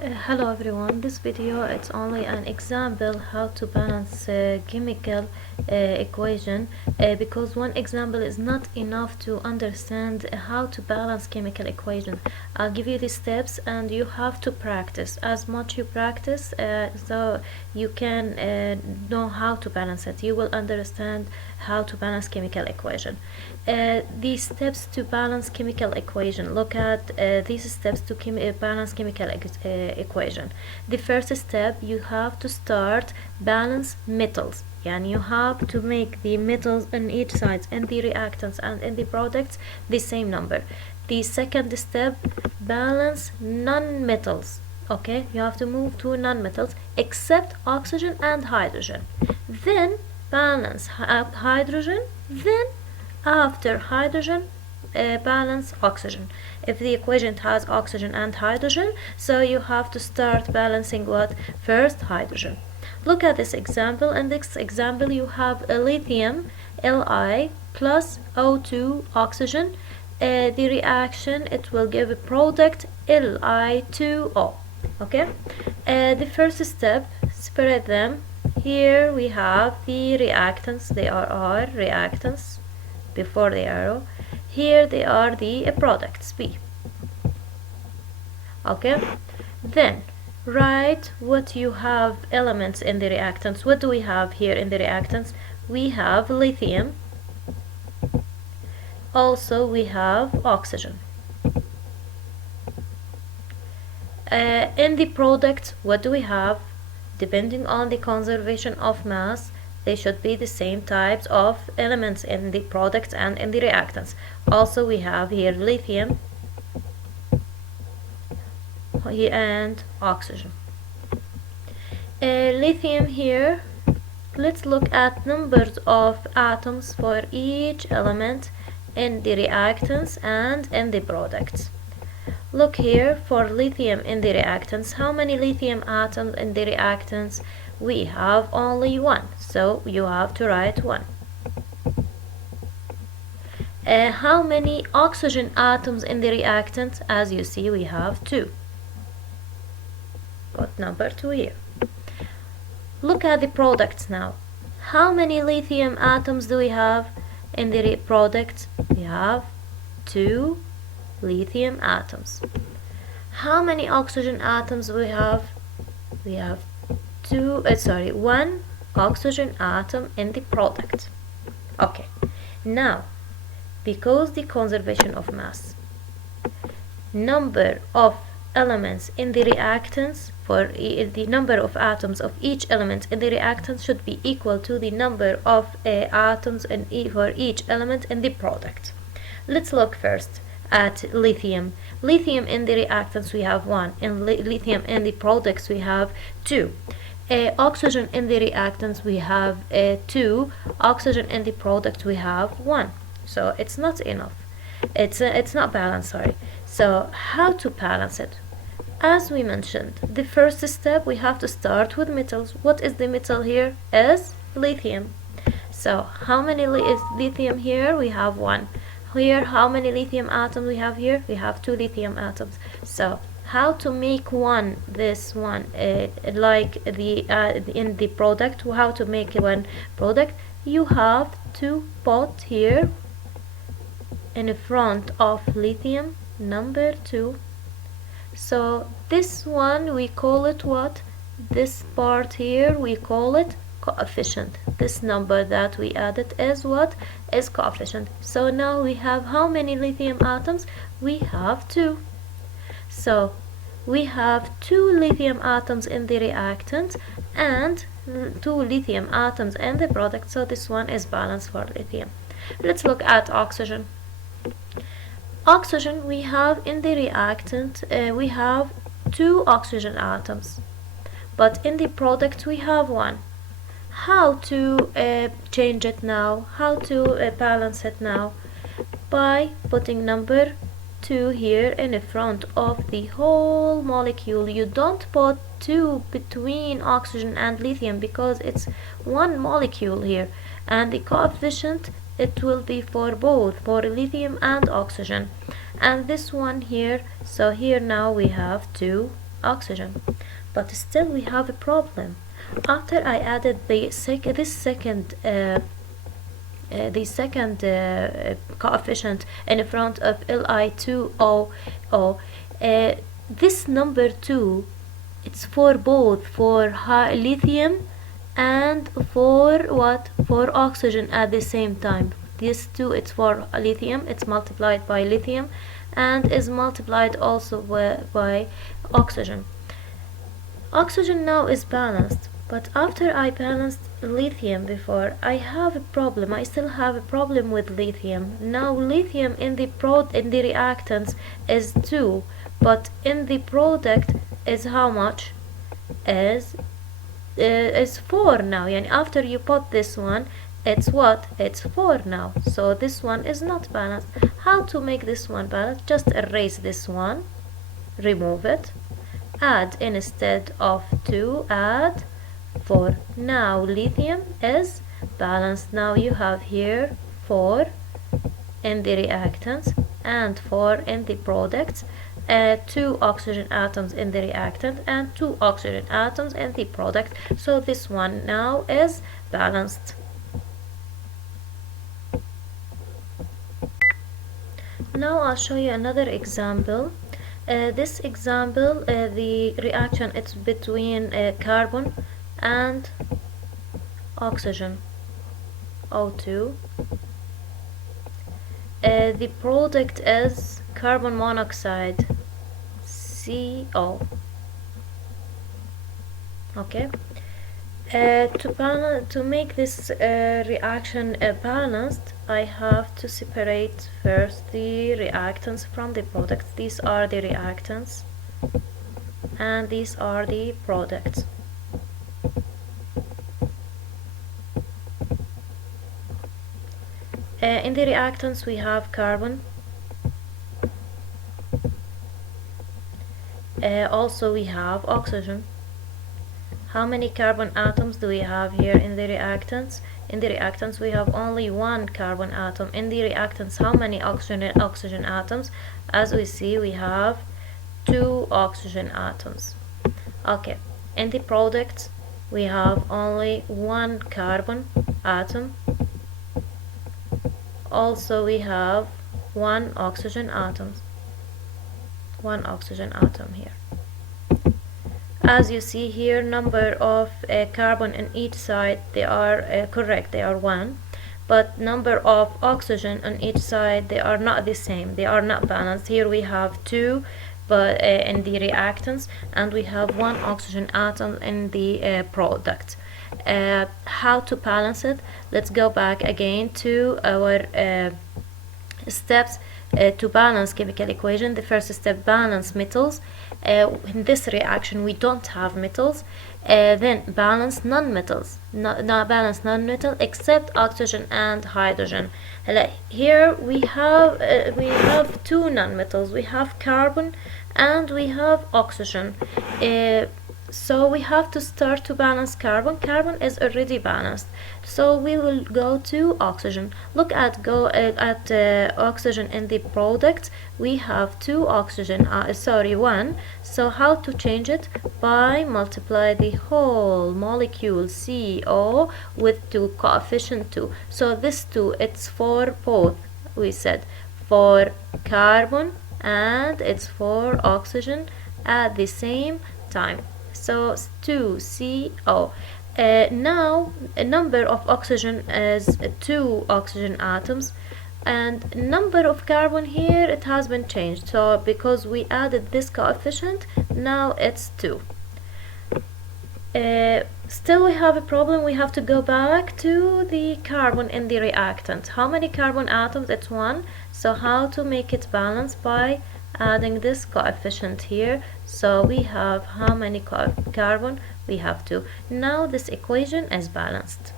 Hello everyone, this video it's only an example how to balance chemical equation because one example is not enough to understand how to balance chemical equation. I'll give you the steps and you have to practice. As much you practice so you can know how to balance it. You will understand how to balance chemical equation. These steps to balance chemical equation. Look at these steps to balance chemical equation. The first step, you have to start balance metals. Yani you have to make the metals on each side and the reactants and in the products the same number. The second step, balance non-metals. Okay, you have to move to non-metals except oxygen and hydrogen. Then balance hydrogen. Then after hydrogen, balance oxygen. If the equation has oxygen and hydrogen, so you have to start balancing what? First hydrogen. Look at this example. In this example you have a lithium Li plus O2 oxygen. The reaction, it will give a product Li2O. Okay, the first step, separate them. Here we have the reactants. They are our reactants before the arrow. Here they are the products B. Okay, then write what you have elements in the reactants. What do we have here in the reactants? We have lithium. Also we have oxygen. In the products, what do we have? Depending on the conservation of mass, they should be the same types of elements in the products and in the reactants. Also we have here lithium and oxygen. Lithium here, let's look at numbers of atoms for each element in the reactants and in the products. Look here for lithium in the reactants. How many lithium atoms in the reactants? We have only one, so you have to write 1. How many oxygen atoms in the reactant? As you see, we have 2. Put number 2 here. Look at the products now. How many lithium atoms do we have in the product? We have 2 lithium atoms. How many oxygen atoms we have? We have 1 oxygen atom in the product. Okay, now because the conservation of mass, number of elements in the reactants, for the number of atoms of each element in the reactants should be equal to the number of atoms for each element in the product. Let's look first at lithium. Lithium in the reactants we have 1, and lithium in the products we have 2. Oxygen in the reactants we have 2. Oxygen in the product we have 1. So it's not enough. It's not balanced, sorry. So how to balance it? As we mentioned, the first step, we have to start with metals. What is the metal here? Is lithium. So how many is lithium here? We have 1. Here, how many lithium atoms we have here? We have 2 lithium atoms. So how to make this one like the in the product? How to make one product? You have to put here in front of lithium number 2. So this one we call it what? This part here we call it coefficient. This number that we added is what? Is coefficient. So now we have how many lithium atoms? We have 2. So we have 2 lithium atoms in the reactant and 2 lithium atoms in the product. So this one is balanced for lithium. Let's look at oxygen. Oxygen we have in the reactant, we have 2 oxygen atoms, but in the product we have 1. How to change it now? How to balance it now? By putting number 2 here in front of the whole molecule. You don't put 2 between oxygen and lithium because it's one molecule here, and the coefficient, it will be for both, for lithium and oxygen. And this one here, so here now we have 2 oxygen. But still we have a problem. After I added the second coefficient in front of Li2O, this number 2, it's for both for lithium and for what? For oxygen at the same time. This 2, it's for lithium, it's multiplied by lithium and is multiplied also by oxygen. Oxygen now is balanced, but after I balanced lithium before, I have a problem. I still have a problem with lithium. Now lithium in the reactants is 2, but in the product is how much? Is 4 now. And after you put this one, it's what? It's 4 now. So this one is not balanced. How to make this one balanced? Just erase this one, remove it, add instead of 2, add 4. Now lithium is balanced. Now you have here 4 in the reactants and 4 in the products, 2 oxygen atoms in the reactant and 2 oxygen atoms in the product. So this one now is balanced. Now I'll show you another example. This example, the reaction it's between carbon and oxygen, O2. The product is carbon monoxide, CO. Okay. To make this reaction balanced, I have to separate first the reactants from the products. These are the reactants and these are the products. In the reactants we have carbon, also we have oxygen. How many carbon atoms do we have here in the reactants? In the reactants we have only 1 carbon atom. In the reactants, how many oxygen atoms? As we see, we have 2 oxygen atoms. Okay, in the products we have only 1 carbon atom. Also we have 1 oxygen atom. 1 oxygen atom here. As you see here, number of carbon in each side, they are correct, they are 1, but number of oxygen on each side, they are not the same, they are not balanced. Here we have 2 but in the reactants, and we have 1 oxygen atom in the product. How to balance it? Let's go back again to our steps to balance chemical equation. The first step, balance metals. In this reaction we don't have metals. Then balance non-metals. Not balance non-metal except oxygen and hydrogen. Here we have 2 non-metals. We have carbon and we have oxygen. So we have to start to balance carbon. Carbon is already balanced, so we will go to oxygen. Look at oxygen in the product. We have 2 oxygen, 1. So how to change it? By multiply the whole molecule CO with 2 coefficient 2. So this 2, it's for both. We said for carbon and it's for oxygen at the same time. So 2CO. Now a number of oxygen is 2 oxygen atoms, and number of carbon here, it has been changed. So because we added this coefficient, now it's 2. Still we have a problem. We have to go back to the carbon in the reactant. How many carbon atoms? It's 1. So how to make it balanced? By adding this coefficient here. So we have how many carbon? We have 2. Now this equation is balanced.